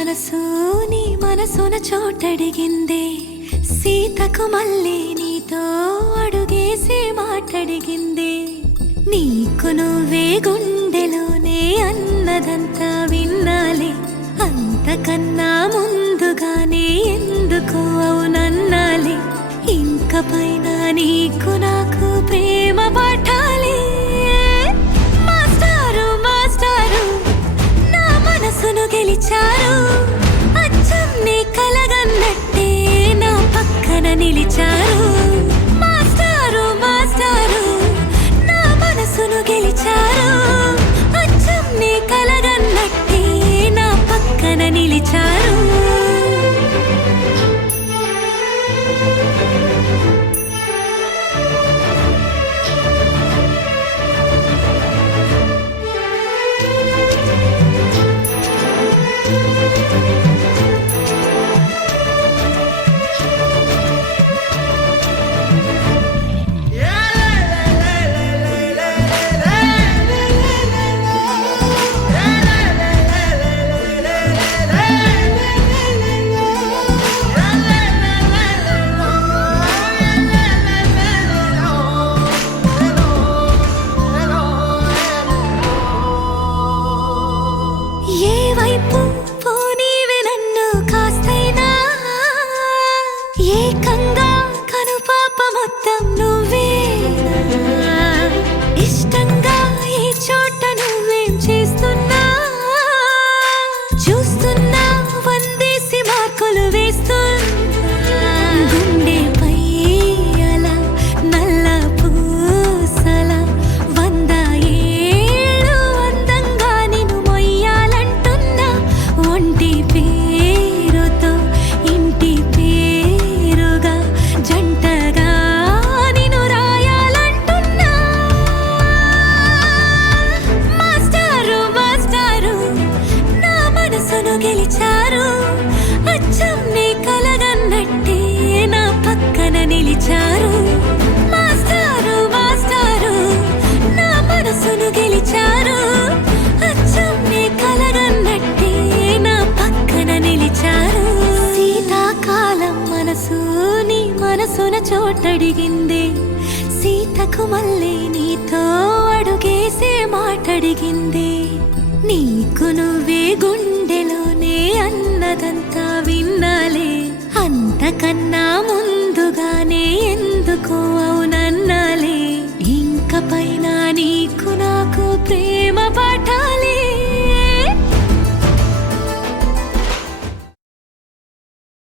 మనసు నీ మనసున చోటడిగిందే సీతకు మళ్ళీ నీతో అడుగేసి మాటడిగిందే నీకు నువ్వే గుండెలోనే అన్నదంతా విన్నాలే అంతకన్నా ముందుగానే ఎందుకు అవునన్నాలే ఇంక పైన నీకు నాకు ప్రేమ పాఠాలే మాస్టారు మాస్టారు నా మనసును గెలిచారు అచ్చం నీ కలగన్నట్టే నా పక్కన నిలిచారు మాస్టారు మాస్టారు నా మనసును గెలిచారు అచ్చం నీ కలగన్నట్టే నా పక్కన నిలిచారు ఏకంగా కనుపాప మొత్తం నువ్వే ఇష్టంగా ఈ చోట నువ్వేం చేస్తున్నా చూస్తున్నా వందేసి మార్కులు వేస్తున్నా గుండెపై అలా నల్ల పూసల 100 ఏళ్ళు అందంగా నిన్ను మొయ్యాలంటున్నా ఒంటి పేరుతో ఇంటి జంటగా నిన్ను రాయాలంటున్నా మాస్టారు మాస్టారు నా మనసును గెలిచారు అచ్చం నీ కలగన్నట్టే నా పక్కన నిలిచారు మాస్టారు మాస్టారు నా మనసును గెలిచారు అచ్చం నీ కలగన్నట్టే నా పక్కన నిలిచారు శీతాకాలం మనసు మనసున చోటడిగిందే సీతకు మళ్ళీ నీతో అడుగేసే మాటడిగిందే నీకు నువ్వే గుండెలోనే అన్నదంతా విన్నాలే అంతకన్నా ముందుగానే ఎందుకు అవునన్నాలే ఇంక పైన